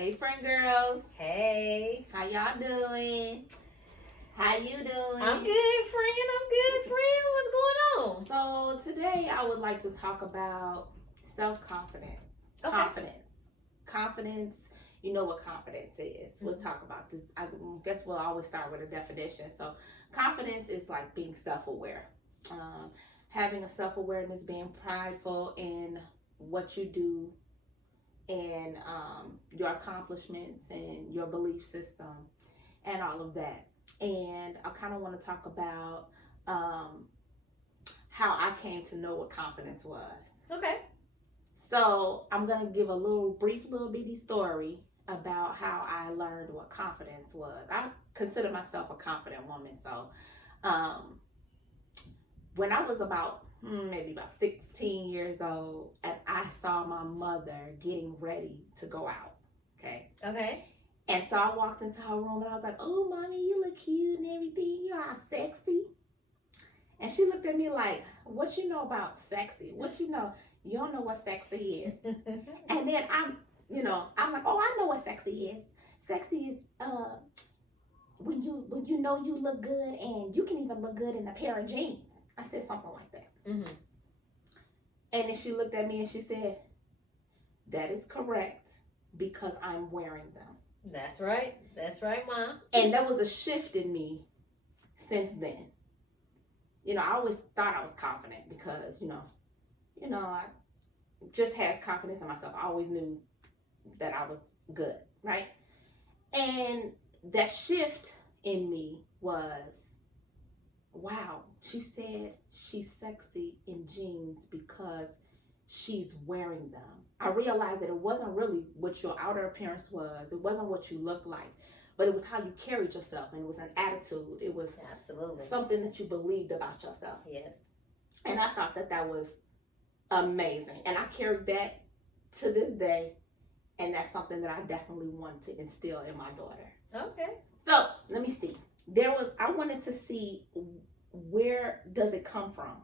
Hey, friend girls. Hey. How y'all doing? How you doing? I'm good, friend. What's going on? So today I would like to talk about self-confidence. Okay. Confidence. You know what confidence is. We'll talk about this. I guess we'll always start with a definition. So confidence is like being self-aware. Having a self-awareness, being prideful in what you do and your accomplishments and your belief system and all of that. And I kind of want to talk about how I came to know what confidence was. Okay. So I'm going to give a brief little bitty story about how I learned what confidence was. I consider myself a confident woman. So when I was maybe about 16 years old, and I saw my mother getting ready to go out. Okay. And so I walked into her room and I was like, "Oh, mommy, you look cute and everything. You're all sexy." And she looked at me like, "What you know about sexy? What you know? You don't know what sexy is." And then I'm like, "Oh, I know what sexy is. Sexy is when you know you look good and you can even look good in a pair of jeans." I said something like that. Mm-hmm. And then she looked at me and she said, "That is correct because I'm wearing them." That's right, Mom. And there was a shift in me since then. I always thought I was confident because, I just had confidence in myself. I always knew that I was good, right? And that shift in me was, wow, she said she's sexy in jeans because she's wearing them. I realized that it wasn't really what your outer appearance was. It wasn't what you looked like, but it was how you carried yourself, and it was an attitude. It was absolutely something that you believed about yourself. Yes. And I thought that was amazing. And I carried that to this day, and that's something that I definitely want to instill in my daughter. Okay. So let me see. I wanted to see, where does it come from?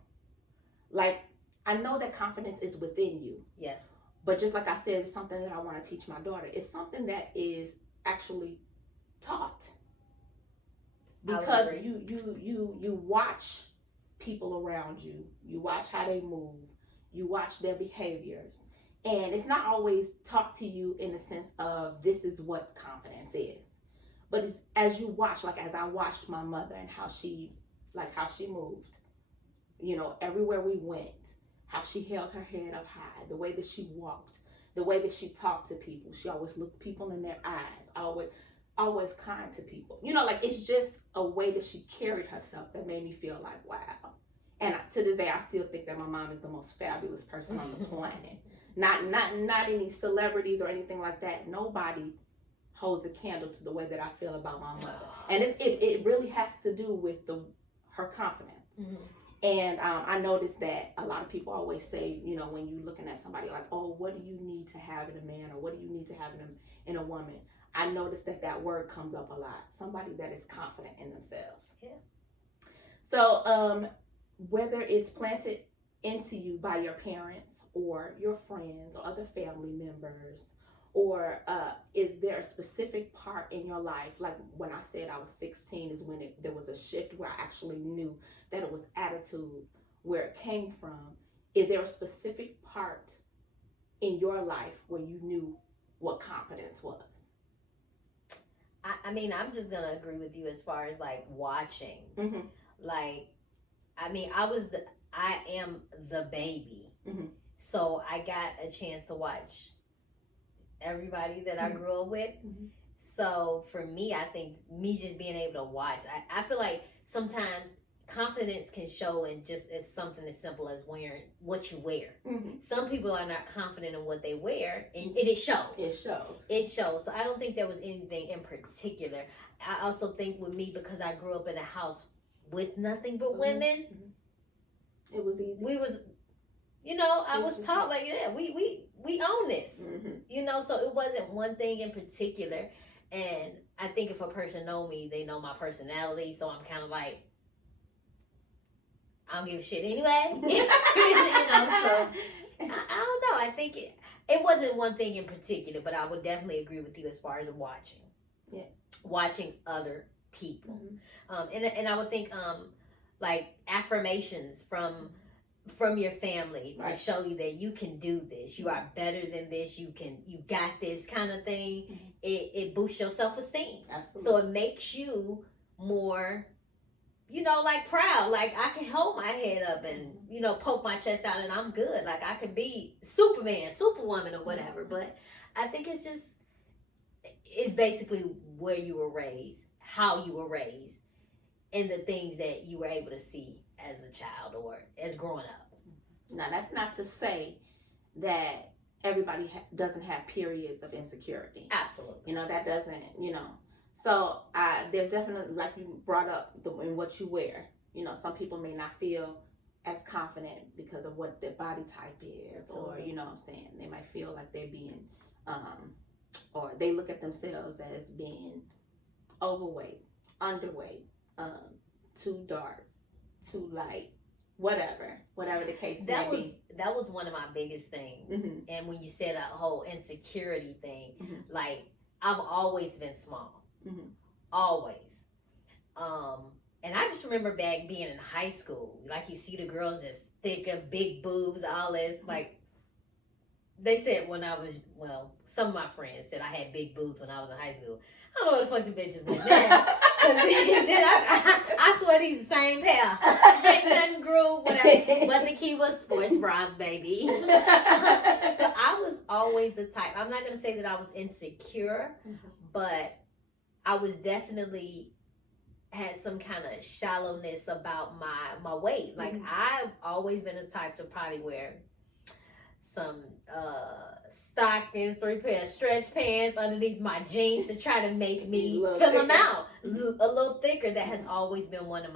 Like, I know that confidence is within you. Yes. But just like I said, it's something that I want to teach my daughter. It's something that is actually taught. Because you watch people around you. You watch how they move. You watch their behaviors. And it's not always taught to you in the sense of this is what confidence is. But it's as you watch, like as I watched my mother and how she moved, everywhere we went, how she held her head up high, the way that she walked, the way that she talked to people. She always looked people in their eyes, always kind to people. It's just a way that she carried herself that made me feel like, wow. And to this day, I still think that my mom is the most fabulous person on the planet. Not any celebrities or anything like that. Nobody holds a candle to the way that I feel about my mother. And it really has to do with her confidence. Mm-hmm. And I noticed that a lot of people always say, when you're looking at somebody like, "Oh, what do you need to have in a man, or what do you need to have in a woman?" I noticed that word comes up a lot. Somebody that is confident in themselves. Yeah. So whether it's planted into you by your parents or your friends or other family members, or is there a specific part in your life, like when I said I was 16 is when there was a shift where I actually knew that it was attitude, where it came from. Is there a specific part in your life where you knew what confidence was? I mean, I'm just going to agree with you as far as like watching. Mm-hmm. Like, I mean, I am the baby. Mm-hmm. So I got a chance to watch everybody that I grew up with. Mm-hmm. So for me, I think me just being able to watch, I feel like sometimes confidence can show in just as something as simple as wearing what you wear. Mm-hmm. Some people are not confident in what they wear, and it shows. It shows. So I don't think there was anything in particular. I also think with me, because I grew up in a house with nothing but women, it was easy. We was, I was taught like, yeah, we own this, so it wasn't one thing in particular. And I think if a person know me, they know my personality. So I'm kind of like, I don't give a shit anyway. So I don't know. I think it wasn't one thing in particular, but I would definitely agree with you as far as watching. Yeah. Watching other people. Mm-hmm. And I would think like affirmations from your family to show you that you can do this, you are better than this, you got this kind of thing. Mm-hmm. It boosts your self-esteem. Absolutely. So it makes you more, like proud. Like I can hold my head up and poke my chest out and I'm good. Like I could be Superman, Superwoman, or whatever. But I think it's basically where you were raised, how you were raised, and the things that you were able to see as a child or as growing up. Now, that's not to say that everybody doesn't have periods of insecurity. Absolutely. That doesn't, So there's definitely, like you brought up, in what you wear. Some people may not feel as confident because of what their body type is. Absolutely. Or, what I'm saying, they might feel like they're being, or they look at themselves as being overweight, underweight, too dark, too light, whatever the case may be. That was one of my biggest things. Mm-hmm. And when you said that whole insecurity thing, mm-hmm. like I've always been small, mm-hmm. always. And I just remember back being in high school, like you see the girls that's thicker, big boobs, all this. Mm-hmm. Like they said some of my friends said I had big boobs when I was in high school. I don't know what the fuck the bitches went now. I swear these the same pair. Ain't nothing grew, whatever. But the key was sports bras, baby. But I was always the type. I'm not gonna say that I was insecure, mm-hmm. but I was definitely had some kind of shallowness about my weight. Like mm-hmm. I've always been the type to probably wear some stockings, 3 pair of stretch pants underneath my jeans to try to make me fill them out a little thicker. That has always been one of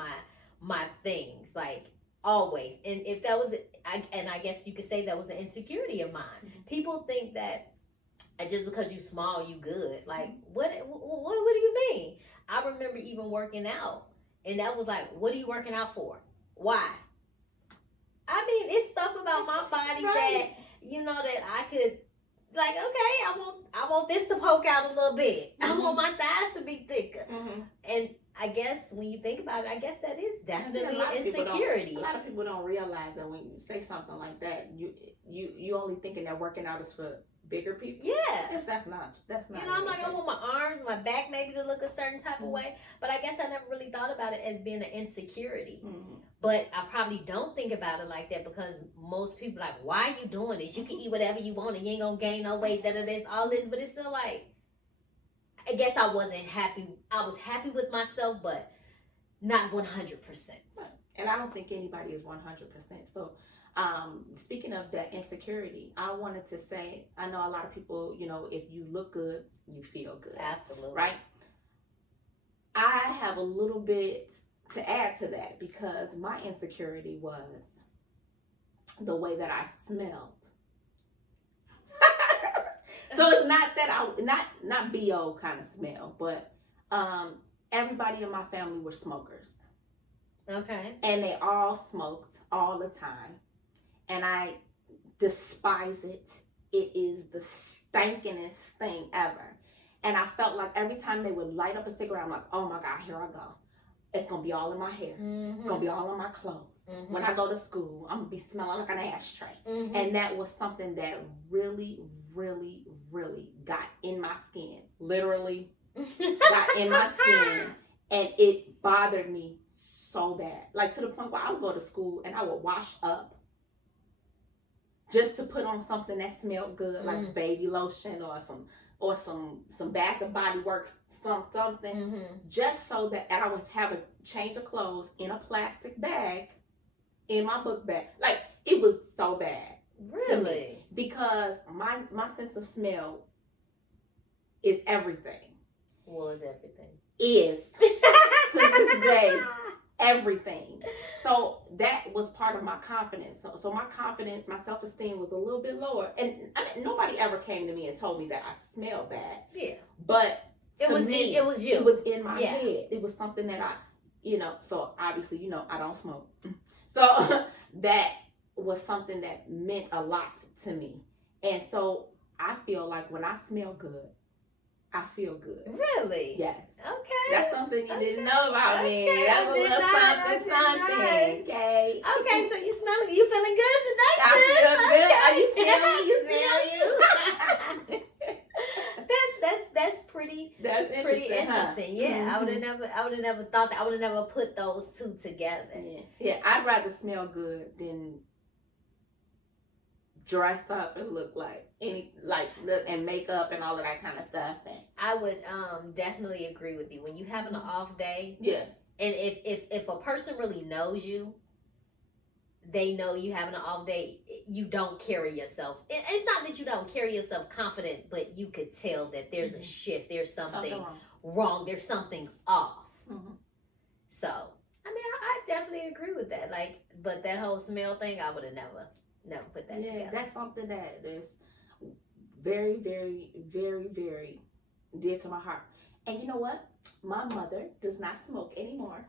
my things, like always. And if that was, I guess you could say that was an insecurity of mine. Mm-hmm. People think that just because you small, you good. Like what do you mean? I remember even working out, and that was like, what are you working out for? Why? I mean, it's stuff about my body that that I could, like, okay, I want this to poke out a little bit. Mm-hmm. I want my thighs to be thicker. Mm-hmm. And I guess when you think about it, I guess that is definitely an insecurity. A lot of people don't realize that when you say something like that, you only thinking that working out is for bigger people. Yeah. Yes, that's not. I'm like, I want my arms, my back maybe to look a certain type mm-hmm. of way. But I guess I never really thought about it as being an insecurity. Mm-hmm. But I probably don't think about it like that because most people like, why are you doing this? You can eat whatever you want and you ain't gonna gain no weight, all this. But it's still like, I guess I wasn't happy. I was happy with myself, but not 100%. And I don't think anybody is 100%. So, speaking of that insecurity, I wanted to say, I know a lot of people, if you look good, you feel good. Absolutely. Right? I have a little bit to add to that because my insecurity was the way that I smelled. So it's not that not BO kind of smell, but everybody in my family were smokers. Okay. And they all smoked all the time. And I despise it. It is the stinkingest thing ever. And I felt like every time they would light up a cigarette, I'm like, oh my God, here I go. It's going to be all in my hair. Mm-hmm. It's going to be all in my clothes. Mm-hmm. When I go to school, I'm going to be smelling like an ashtray. Mm-hmm. And that was something that really, really, really got in my skin. Literally got in my skin. And it bothered me so bad. Like to the point where I would go to school and I would wash up just to put on something that smelled good, like baby lotion or some Bath and Body Works something, mm-hmm. just so that I would have a change of clothes in a plastic bag in my book bag. Like it was so bad. Really? To me, because my sense of smell is everything. Was everything. Is to this day everything. So that was part of my confidence. So my confidence, my self-esteem was a little bit lower. And I mean, nobody ever came to me and told me that I smelled bad. Yeah. But it was you. It was in my head. It was something that I, so obviously, I don't smoke. So that was something that meant a lot to me. And so I feel like when I smell good, I feel good. Really? Yes. Okay. That's something you didn't know about me. That's a little something. Okay. Okay, so you smelling, you feeling good today, I sis? feel good. Are you I feeling? You That's pretty That's interesting. Huh? Yeah, I would have never thought that. I would have never put those two together. Yeah, I'd rather smell good than dress up and look like and makeup and all of that kind of stuff. And I would definitely agree with you. When you having an off day, yeah, and if a person really knows you, they know you having an off day. You don't carry yourself. It's not that you don't carry yourself confident, but you could tell that there's a shift. There's something wrong. There's something off. Mm-hmm. So I mean, I definitely agree with that. Like, but that whole smell thing, I would have never put that together. That's something that is very, very, very, very dear to my heart. And you know what? My mother does not smoke anymore.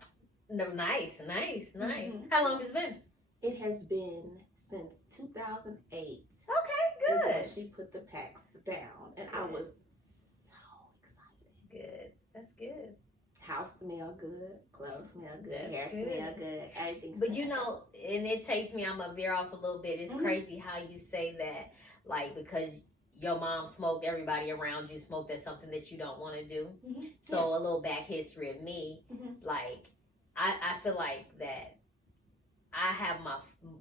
No, nice. Mm-hmm. How long has it been? It has been since 2008. Okay, good. That she put the packs down, and I was so excited. Good. That's good. House smell good, clothes smell good, That's hair good. smell good, everything. But you know, and it takes me, I'm gonna veer off a little bit. It's crazy how you say that, like, because your mom smoked, everybody around you smoked, that's something that you don't want to do. Mm-hmm. So a little back history of me, like, I feel like that I have my,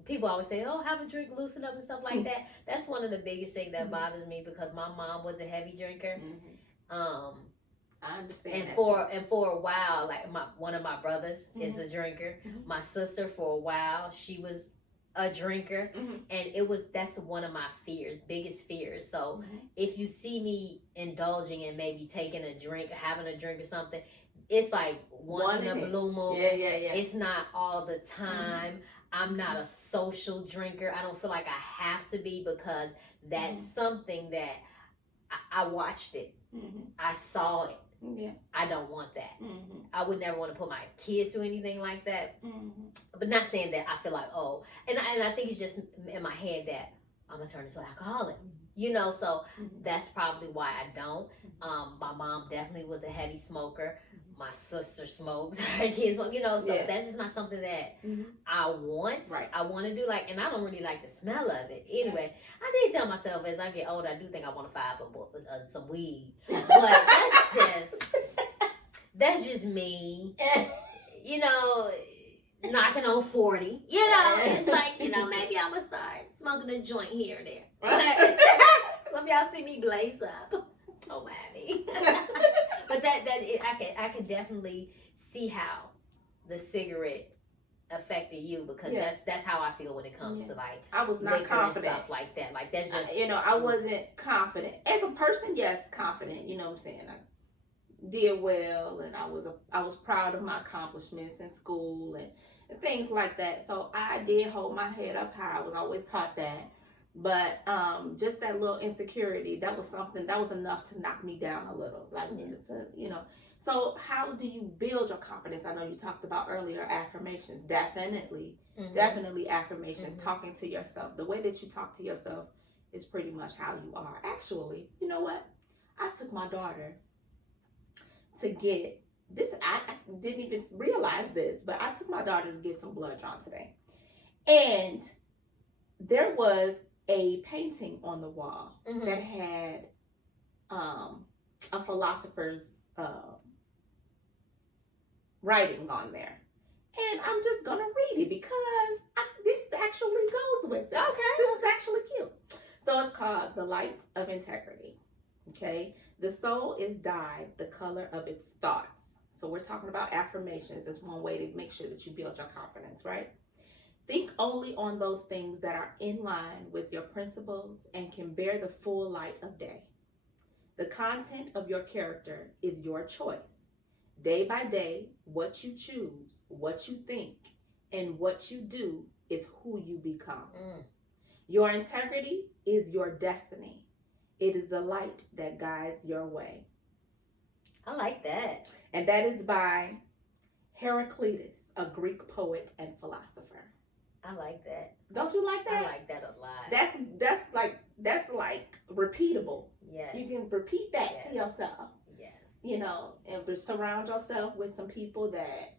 people always say, oh, have a drink, loosen up and stuff like that. That's one of the biggest things that bothers me because my mom was a heavy drinker. I understand. And that for a while, like one of my brothers is a drinker. My sister, for a while, she was a drinker, and that's one of my biggest fears. So if you see me indulging in maybe taking a drink, having a drink or something, it's like once in a blue moon. Yeah. It's not all the time. I'm not a social drinker. I don't feel like I have to be because that's something that I watched it. I saw it. Yeah. I don't want that. I would never want to put my kids through anything like that. But not saying that I feel like, oh, and I think it's just in my head that I'm going to turn into an alcoholic. You know, so that's probably why I don't. My mom definitely was a heavy smoker. My sister smokes. Her kids smoke. You know, so that's just not something that I want. Right. I want to do, like, and I don't really like the smell of it. Anyway, I did tell myself as I get older, I do think I want to fire up some weed. But that's just me. You know, knocking on 40. You know, it's like, you know, maybe I'm going to start smoking a joint here and there. Right? Some of y'all see me blaze up. Oh, Abby. But I can definitely see how the cigarette affected you because that's how I feel when it comes to like I was not confident stuff like that. Like that's just I wasn't confident as a person. Yes, confident. You know what I'm saying? I did well, and I was proud of my accomplishments in school and things like that. So I did hold my head up high. I was always taught that. But just that little insecurity, that was something that was enough to knock me down a little. Like, you know. So how do you build your confidence? I know you talked about earlier affirmations. Definitely affirmations, talking to yourself. The way that you talk to yourself is pretty much how you are. Actually, you know what? I took my daughter to get this. I didn't even realize this, but I took my daughter to get some blood drawn today. And there was a painting on the wall that had a philosopher's writing on there. And I'm just going to read it because this actually goes with it. Okay. This is actually cute. So it's called The Light of Integrity. Okay. The soul is dyed the color of its thoughts. So we're talking about affirmations. It's one way to make sure that you build your confidence, right? Think only on those things that are in line with your principles and can bear the full light of day. The content of your character is your choice. Day by day, what you choose, what you think, and what you do is who you become. Your integrity is your destiny. It is the light that guides your way. I like that. And that is by Heraclitus, a Greek poet and philosopher. I like that. Don't you like that? I like that a lot. That's like repeatable. Yes. You can repeat that to yourself. Yes. You know, and surround yourself with some people that,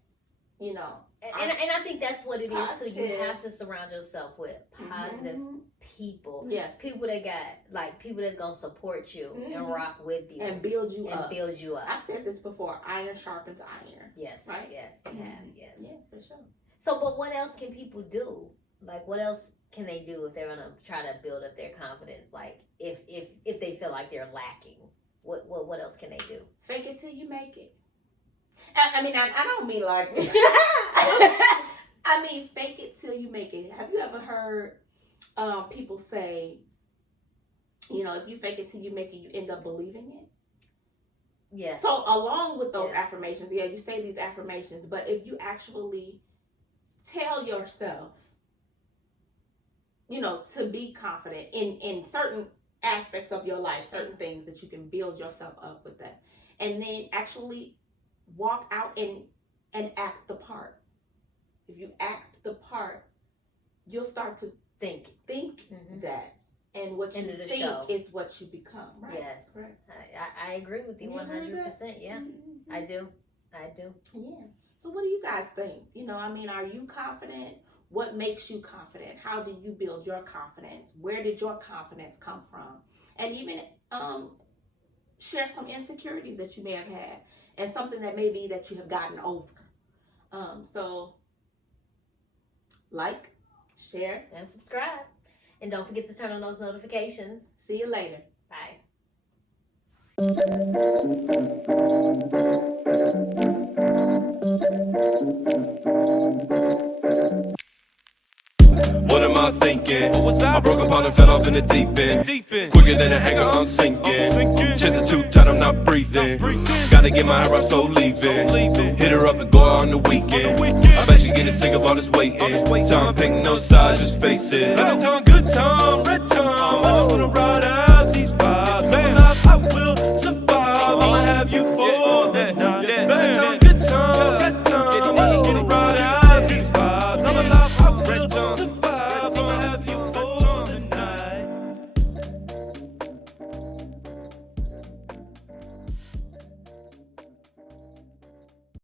you know. And I think that's what it positive. is too. You have to surround yourself with positive people. Yeah. People that got, like, people that's going to support you and rock with you. And build you up. I've said this before. Iron sharpens iron. Yes. Right? Yes, you have. Yes. Yeah, for sure. So, but what else can people do? Like, what else can they do if they're going to try to build up their confidence? Like, if they feel like they're lacking, what else can they do? Fake it till you make it. I mean, I don't mean like... I mean, fake it till you make it. Have you ever heard people say, you know, if you fake it till you make it, you end up believing it? Yes. So along with those affirmations, you say these affirmations, but if you actually tell yourself, you know, to be confident in certain aspects of your life, certain things that you can build yourself up with that, and then actually walk out and act the part. If you act the part, you'll start to think that, and what you think is what you become. Right? Yes, right. I agree with you 100%. Yeah, I do. Yeah. So what do you guys think? You know, I mean, are you confident? What makes you confident? How do you build your confidence? Where did your confidence come from? And even share some insecurities that you may have had, and something that maybe that you have gotten over. So like, share, and subscribe. And don't forget to turn on those notifications. See you later. Bye. What am I thinking? I broke apart and fell off in the deep end. Quicker than a hanger, I'm sinking. Chest is too tight, I'm not breathing. Gotta get my hair out, so leaving. Hit her up and go out on the weekend. I bet she getting sick of all this waiting. Time, pick no side, just face it. Good time, good time.